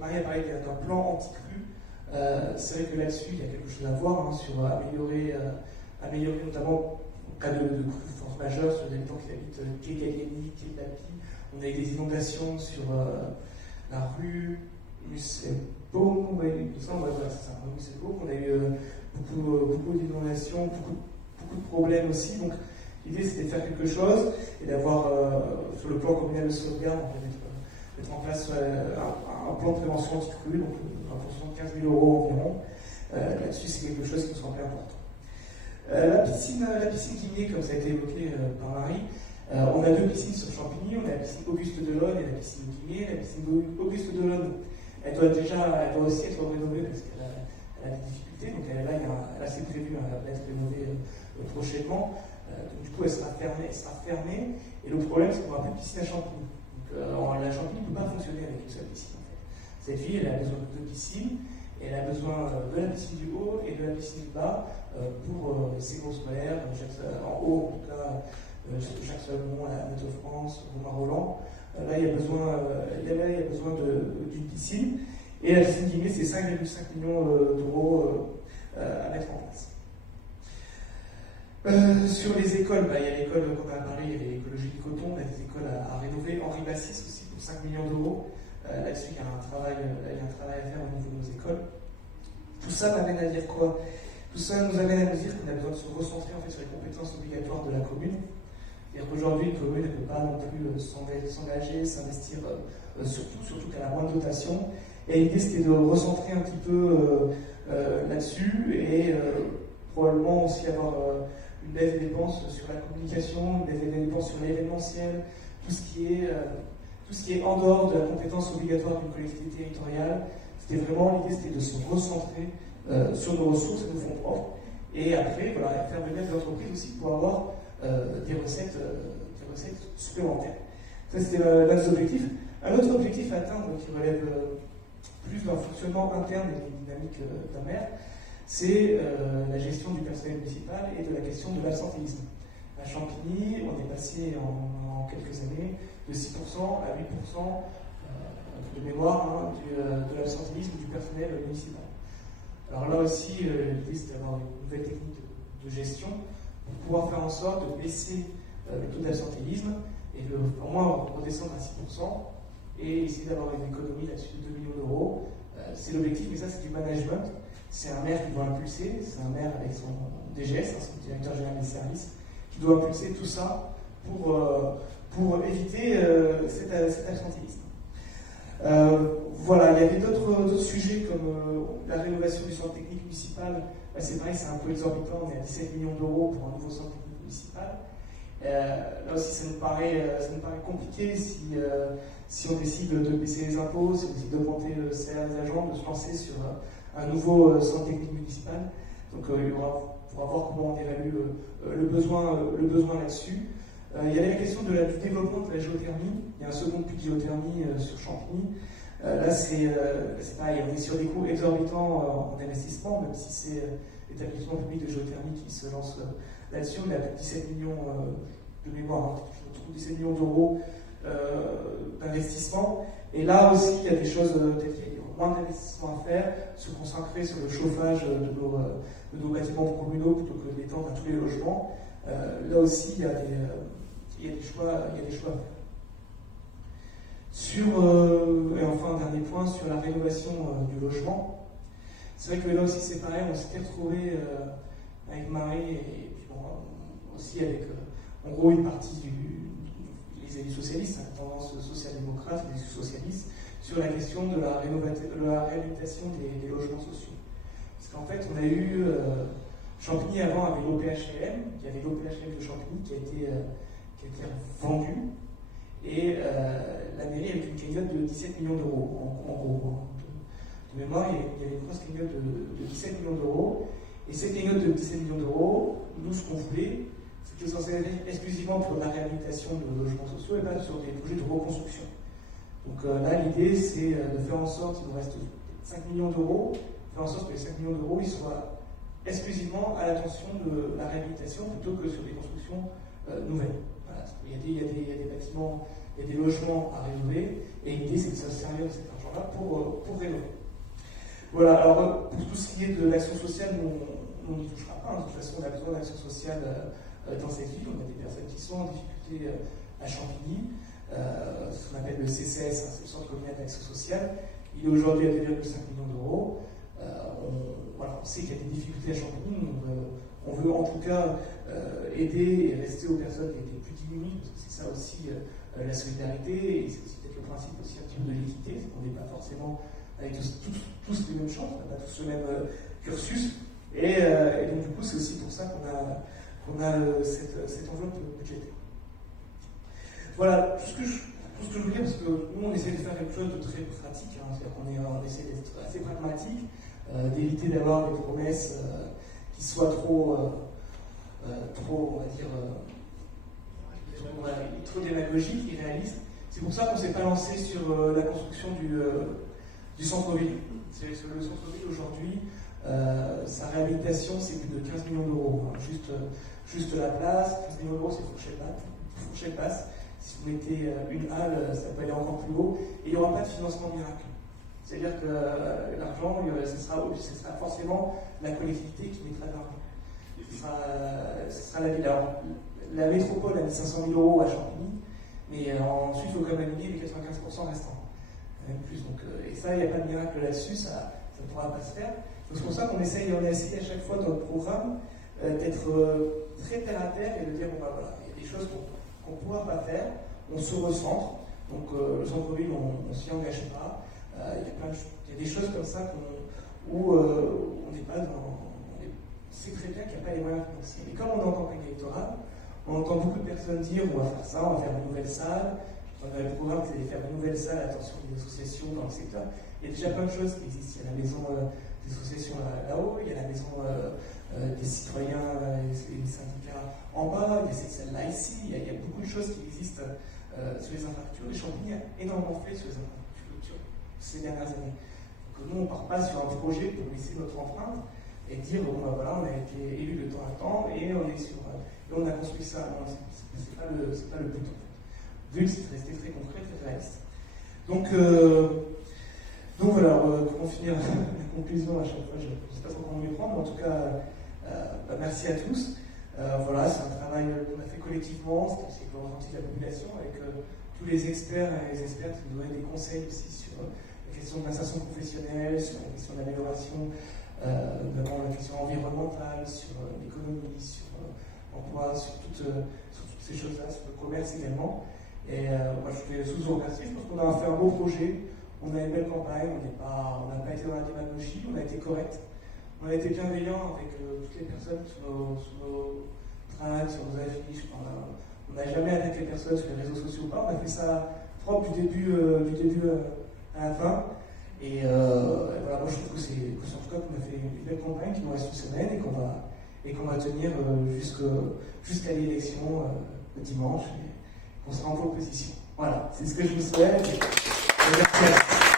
Marie a parlé d'un plan anti-crue. C'est vrai que là-dessus, il y a quelque chose à voir, hein, sur améliorer notamment en cas de crue force majeure sur des habitants qui habitent quai Gallieni, quai de la Pie. On a eu des inondations sur la rue Musset-Beau, c'est ça, rue Musset-Beau, on a eu beaucoup d'inondations, beaucoup de problèmes aussi. Donc l'idée c'était de faire quelque chose et d'avoir sur le plan communal de sauvegarde, on va mettre en place un plan de prévention anti-crue, donc pour 75 000 € environ. Là-dessus c'est quelque chose qui nous semblait important. La piscine Guinée, comme ça a été évoqué par Marie, on a 2 piscines sur Champigny, on a la piscine Auguste Delonne et la piscine Guinée. La piscine Auguste Delonne, elle doit aussi être rénovée parce qu'elle elle a des difficultés, donc elle a assez prévu à être rénovée prochainement. Donc du coup, elle sera fermée. Et le problème, c'est qu'on n'aura plus de piscine à Champigny. Donc la Champigny ne peut pas fonctionner avec une seule piscine. En fait. Cette fille, elle a besoin de 2 piscines. Elle a besoin de la piscine du haut et de la piscine du bas pour ses cours scolaires, en haut en tout cas, Jacques Salomon, la Note de France, Romain Roland. Là, il y a besoin d'une piscine. Et la piscine Guimet, c'est 5,5 millions d'euros à mettre en place. Sur les écoles, il y a l'école qu'on a parlé, il y a l'écologie du coton, il y a des écoles à rénover. Henri Bassis aussi pour 5 millions d'euros. Là-dessus, il y a un travail à faire au niveau de nos écoles. Tout ça m'amène à dire quoi? Tout ça nous amène à nous dire qu'on a besoin de se recentrer en fait, sur les compétences obligatoires de la commune. C'est-à-dire qu'aujourd'hui, une commune ne peut pas non plus s'engager, s'investir, surtout qu'elle a moins de dotation. Et l'idée, c'était de recentrer un petit peu là-dessus et probablement aussi avoir une baisse des dépenses sur la communication, une baisse des dépenses sur l'événementiel, tout ce qui est en dehors de la compétence obligatoire d'une collectivité territoriale. L'idée, c'était de se recentrer sur nos ressources et nos fonds propres. Et après, faire venir des entreprises aussi pour avoir des recettes supplémentaires. Ça, c'était l'un des objectifs. Un autre objectif à atteindre qui relève plus d'un fonctionnement interne et d'une dynamique d'un maire, c'est la gestion du personnel municipal et de la question de l'absentéisme. À Champigny, on est passé en quelques années de 6% à 8% de mémoire de l'absentéisme du personnel municipal. Alors là aussi, l'idée c'est d'avoir une nouvelle technique de gestion pour pouvoir faire en sorte de baisser le taux d'absentéisme et au moins redescendre à 6% et essayer d'avoir une économie là-dessus de 2 millions d'euros. C'est l'objectif, mais ça c'est du management. C'est un maire qui doit impulser, c'est un maire avec son DGS, son directeur général des services, qui doit impulser tout ça pour éviter cet absentéisme. Voilà, il y avait d'autres sujets comme la rénovation du centre technique municipal. C'est pareil, c'est un peu exorbitant, on est à 17 millions d'euros pour un nouveau centre technique municipal. Là aussi, ça nous paraît compliqué si on décide de baisser les impôts, si on décide d'augmenter le salaire des agents, de se lancer sur un nouveau centre technique municipal. Donc il faudra voir comment on évalue le besoin là-dessus. Il y avait la question du développement de la géothermie. Il y a un second puits de géothermie sur Champigny. Là, c'est pareil, on est sur des coûts exorbitants en investissement, même si c'est l'établissement public de géothermie qui se lance là-dessus. On est à plus de 17 millions de mémoire, 17 millions d'euros d'investissement. Et là aussi, il y a des choses, peut-être qu'il y a moins d'investissement à faire, se concentrer sur le chauffage de nos bâtiments communaux plutôt que de l'étendre à tous les logements. Là aussi, il y a des choix à faire. Et enfin, un dernier point, sur la rénovation du logement. C'est vrai que là aussi, c'est pareil, on s'était retrouvé avec Marie et puis aussi avec, en gros, une partie les élus socialistes, la tendance social-démocrate, les élus socialistes, sur la question de la réhabilitation des logements sociaux. Parce qu'en fait, on a eu Champigny avant avait l'OPHLM, il y avait l'OPHLM de Champigny qui a été vendu, et la mairie avec une cagnotte de 17 millions d'euros, en gros. De mémoire, il y avait une grosse cagnotte de 17 millions d'euros, et cette cagnotte de 17 millions d'euros, nous, ce qu'on voulait, c'est que ça s'en servait exclusivement pour la réhabilitation de logements sociaux et pas sur des projets de reconstruction. Donc là, l'idée, c'est de faire en sorte qu'il nous reste 5 millions d'euros, faire en sorte que les 5 millions d'euros ils soient exclusivement à l'attention de la réhabilitation plutôt que sur des constructions nouvelles. Voilà. Il y a des bâtiments, il y a des logements à rénover, et l'idée, c'est de se servir de cet argent-là pour rénover. Voilà, alors pour tout ce qui est de l'action sociale, on n'y touchera pas. De toute façon, on a besoin d'action sociale dans cette ville. On a des personnes qui sont en difficulté à Champigny. Ce qu'on appelle le CCS, c'est le Centre communal d'action sociale. Il est aujourd'hui à 2,5 millions d'euros. On sait qu'il y a des difficultés à Champigny. On veut en tout cas aider et rester aux personnes les plus diminuées, parce que c'est ça aussi la solidarité, et c'est aussi peut-être le principe aussi un petit peu de l'équité, c'est qu'on n'est pas forcément avec tous les mêmes chances, on n'a pas tous le même cursus, et donc du coup c'est aussi pour ça qu'on a cette enveloppe budgétaire. Voilà, tout ce que je veux dire, parce que nous on essaie de faire quelque chose de très pratique, c'est-à-dire qu'on essaie d'être assez pragmatique. d'éviter d'avoir des promesses qui soient trop, on va dire, trop démagogiques, irréalistes. C'est pour ça qu'on ne s'est pas lancé sur la construction du centre-ville. Sur le centre-ville aujourd'hui, sa réhabilitation, c'est plus de 15 millions d'euros. Hein. Juste la place, 15 millions d'euros, c'est fourchette basse. Si vous mettez une halle, ça peut aller encore plus haut. Et il n'y aura pas de financement miracle. C'est-à-dire que l'argent, ce sera forcément la collectivité qui mettra de l'argent. Ce sera la ville. Alors, la métropole a mis 500 000 euros à Champigny, mais ensuite, il faut quand même aligner les 95% restants. Même plus. Donc, et ça, il n'y a pas de miracle là-dessus, ça ne pourra pas se faire. Donc, c'est pour ça qu'on a essayé à chaque fois dans le programme d'être très terre à terre et de dire, bon, bah, voilà, il y a des choses qu'on ne pourra pas faire, on se recentre. Donc, le centre-ville, on ne s'y engage pas. Il y a des choses comme ça où on n'est pas dans. C'est très bien qu'il n'y a pas les moyens financiers. Et comme on est en campagne électorale, on entend beaucoup de personnes dire on va faire ça, on va faire une nouvelle salle. On a le programme, c'est de faire une nouvelle salle à l'attention des associations dans le secteur. Il y a déjà plein de choses qui existent. Il y a la maison des associations là-haut, il y a la maison des citoyens et des syndicats en bas, il y a celle-là ici. Il y a beaucoup de choses qui existent sur les infrastructures. Et Champigny a énormément fait sur les infrastructures ces dernières années. Donc nous, on ne part pas sur un projet pour laisser notre empreinte et dire bon ben voilà, on a été élu de temps à temps et on est sur et on a construit ça. Non, c'est pas le but en fait. Le but c'est de rester très concret, très réaliste. Donc voilà, pour finir la conclusion à chaque fois, je ne sais pas trop comment m'y prendre, mais en tout cas merci à tous. Voilà, c'est un travail qu'on a fait collectivement, c'est le ressenti de la population avec tous les experts et les expertes qui nous donnent des conseils aussi sur la question de l'insertion professionnelle, sur la question de l'amélioration, notamment la question environnementale, sur l'économie, sur l'emploi, sur toutes ces choses-là, sur le commerce également. Et moi je voulais vous remercier, je pense qu'on a fait un beau projet, on a une belle campagne, on n'a pas été dans la démagogie, on a été correct, on a été bienveillant avec toutes les personnes sur nos tracts, sur nos affiches. On n'a jamais attaqué personne sur les réseaux sociaux ou pas, on a fait ça propre du début à la fin. Et voilà, moi je trouve que c'est en tout cas qu'on a fait une belle campagne qui nous reste une semaine et qu'on va tenir jusqu'à l'élection dimanche et qu'on sera en pole position. Voilà, c'est ce que je vous souhaite. Merci à tous.